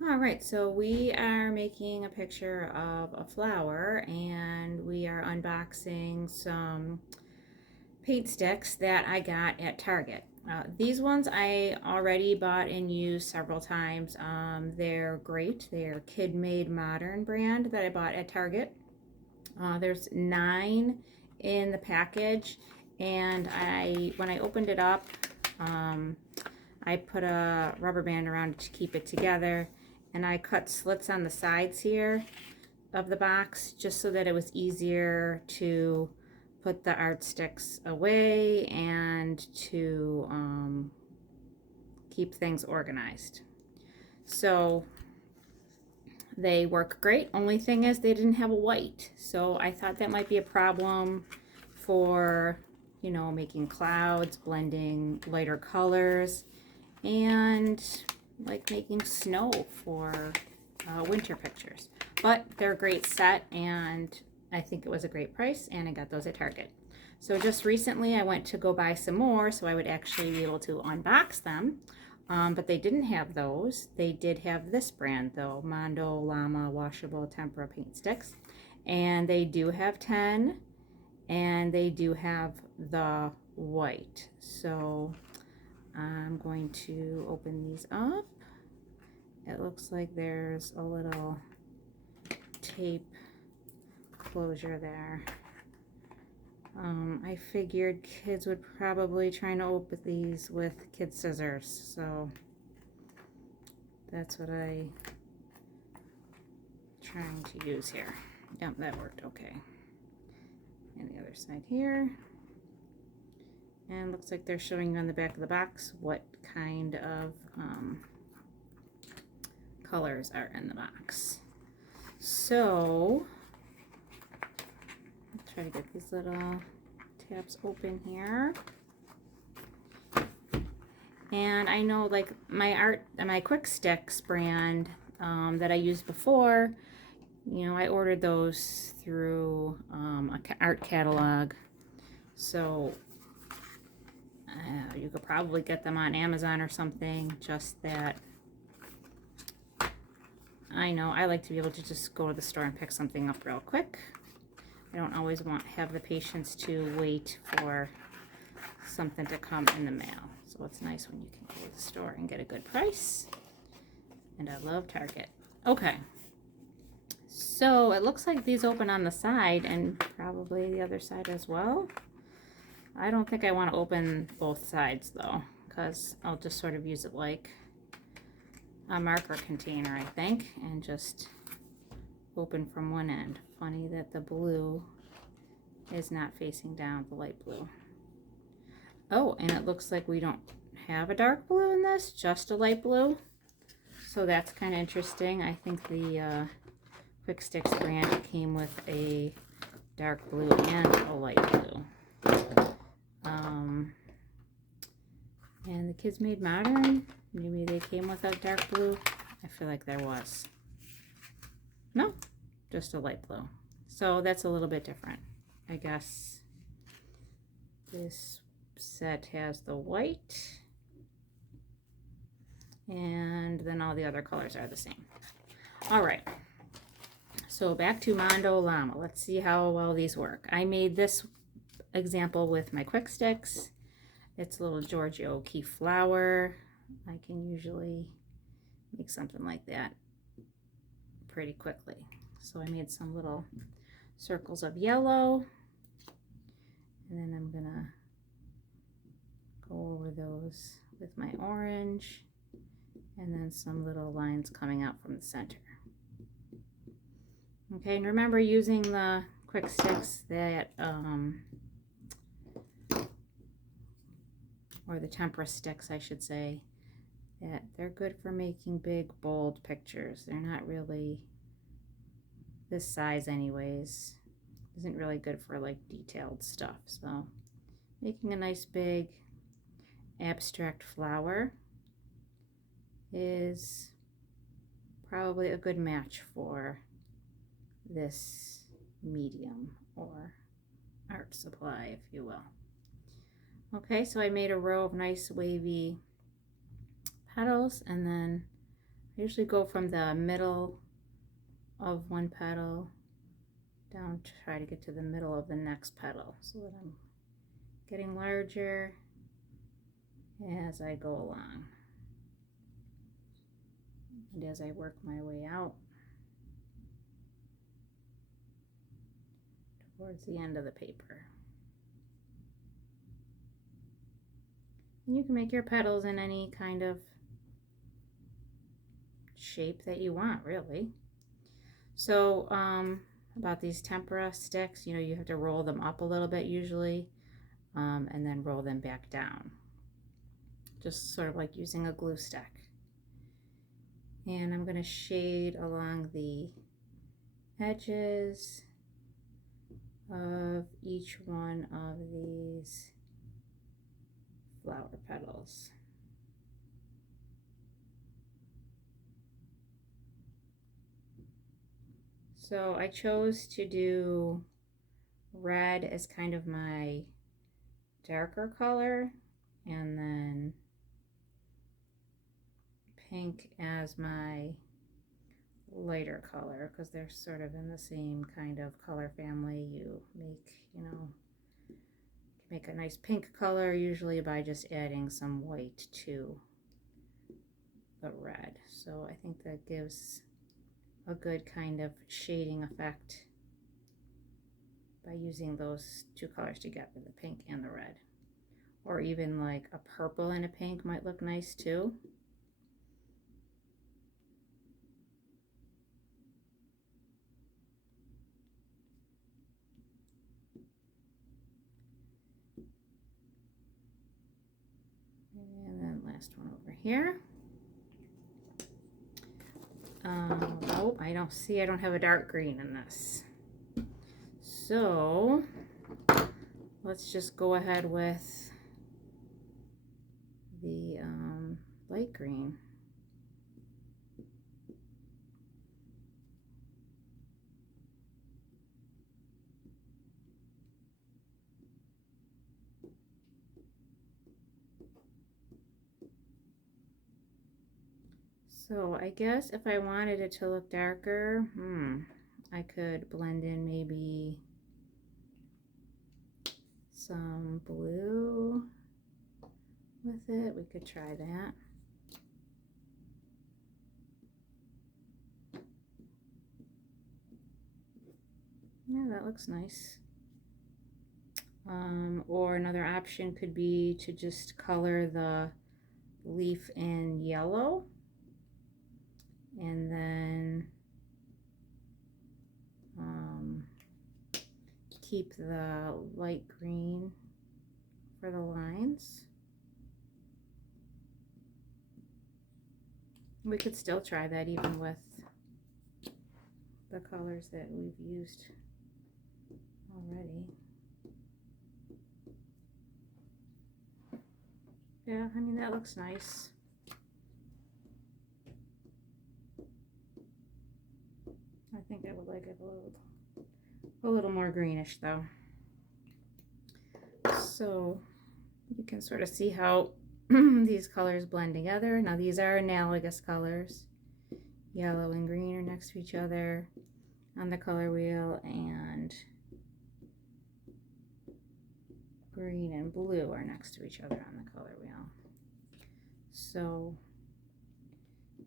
All right, so we are making a picture of a flower and we are unboxing some paint sticks that I got at Target. These ones I already bought and used several times. They're great. They're Kid Made Modern brand that I bought at Target. There's 9 in the package, and when I opened it up, um, I put a rubber band around it to keep it together, and I cut slits on the sides here of the box just so that it was easier to put the art sticks away and to keep things organized. So they work great. Only thing is they didn't have a white. So I thought that might be a problem for, you know, making clouds, blending lighter colors, and like making snow for winter pictures. But they're a great set, and I think it was a great price, and I got those at Target. So just recently I went to go buy some more so I would actually be able to unbox them. But they didn't have those. They did have this brand though, Mondo Llama Washable Tempera Paint Sticks. And they do have 10, and they do have the white. So I'm going to open these up. It looks like there's a little tape closure there. I figured kids would probably try to open these with kid scissors, so that's what I'm trying to use here. Yep, that worked okay. And the other side here. And looks like they're showing on the back of the box what kind of colors are in the box. So I'll try to get these little tabs open here. And I know, like my Quick Sticks brand that I used before, you know, I ordered those through a art catalog. So you could probably get them on Amazon or something. Just that I know I like to be able to just go to the store and pick something up real quick. I don't always have the patience to wait for something to come in the mail. So it's nice when you can go to the store and get a good price. And I love Target. Okay. So it looks like these open on the side and probably the other side as well. I don't think I want to open both sides though, because I'll just sort of use it like a marker container, I think, and just open from one end. Funny that the blue is not facing down, the light blue. Oh, and it looks like we don't have a dark blue in this, just a light blue. So that's kind of interesting. I think the Quick Sticks brand came with a dark blue and a light blue. And the Kids Made Modern, maybe they came with a dark blue. I feel like there was. No, just a light blue. So that's a little bit different. I guess this set has the white, and then all the other colors are the same. All right, so back to Mondo Llama. Let's see how well these work. I made this example with my Quick Sticks. It's a little Georgia O'Keeffe flower. I can usually make something like that pretty quickly. So I made some little circles of yellow, and then I'm gonna go over those with my orange, and then some little lines coming out from the center. Okay, and remember, using the Quick Sticks that or the tempera sticks, I should say, that they're good for making big, bold pictures. They're not really this size anyways. Isn't really good for like detailed stuff. So making a nice big abstract flower is probably a good match for this medium or art supply, if you will. Okay, so I made a row of nice wavy petals, and then I usually go from the middle of one petal down to try to get to the middle of the next petal so that I'm getting larger as I go along and as I work my way out towards the end of the paper. And you can make your petals in any kind of shape that you want, really. So about these tempera sticks, you know, you have to roll them up a little bit usually, and then roll them back down, just sort of like using a glue stick. And I'm going to shade along the edges of each one of these flower petals. So I chose to do red as kind of my darker color, and then pink as my lighter color, because they're sort of in the same kind of color family. You make, you know, make a nice pink color usually by just adding some white to the red. So I think that gives a good kind of shading effect by using those two colors together, the pink and the red. Or even like a purple and a pink might look nice too. And then last one over here. Oh, I don't have a dark green in this. So let's just go ahead with the light green. So I guess if I wanted it to look darker, I could blend in maybe some blue with it. We could try that. Yeah, that looks nice. Or another option could be to just color the leaf in yellow, and then keep the light green for the lines. We could still try that even with the colors that we've used already. Yeah, I mean, that looks nice. I think I would like it a little more greenish though. So you can sort of see how these colors blend together. Now these are analogous colors. Yellow and green are next to each other on the color wheel, and green and blue are next to each other on the color wheel. So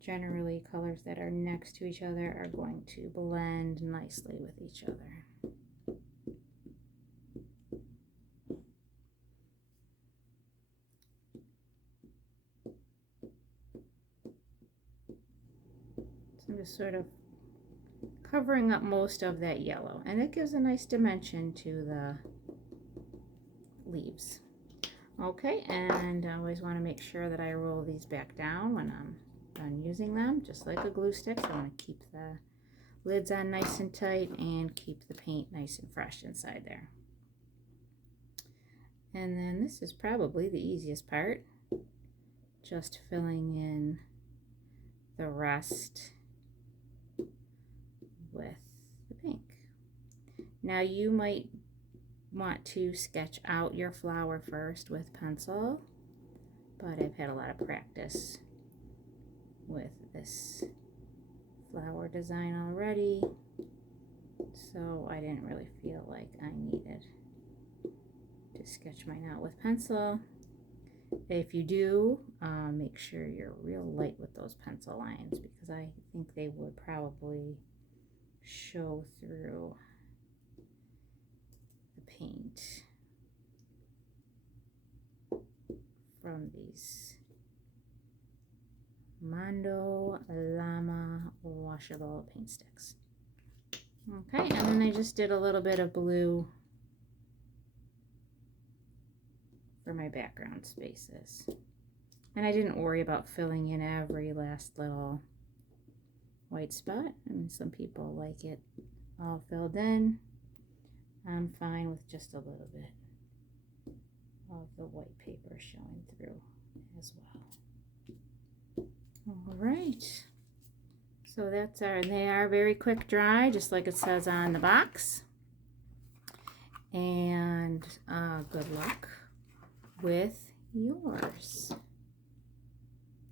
generally colors that are next to each other are going to blend nicely with each other. So I'm just sort of covering up most of that yellow, and it gives a nice dimension to the leaves. Okay, and I always want to make sure that I roll these back down when I'm done using them, just like a glue stick. So I want to keep the lids on nice and tight and keep the paint nice and fresh inside there. And then this is probably the easiest part, just filling in the rest with the pink. Now you might want to sketch out your flower first with pencil, but I've had a lot of practice with this flower design already, so I didn't really feel like I needed to sketch mine out with pencil. If you do, make sure you're real light with those pencil lines, because I think they would probably show through the paint from these Mondo Llama washable paint sticks. Okay, and then I just did a little bit of blue for my background spaces. And I didn't worry about filling in every last little white spot. I mean, some people like it all filled in. I'm fine with just a little bit of the white paper showing through as well. All right. So that's they are very quick dry, just like it says on the box. And good luck with yours.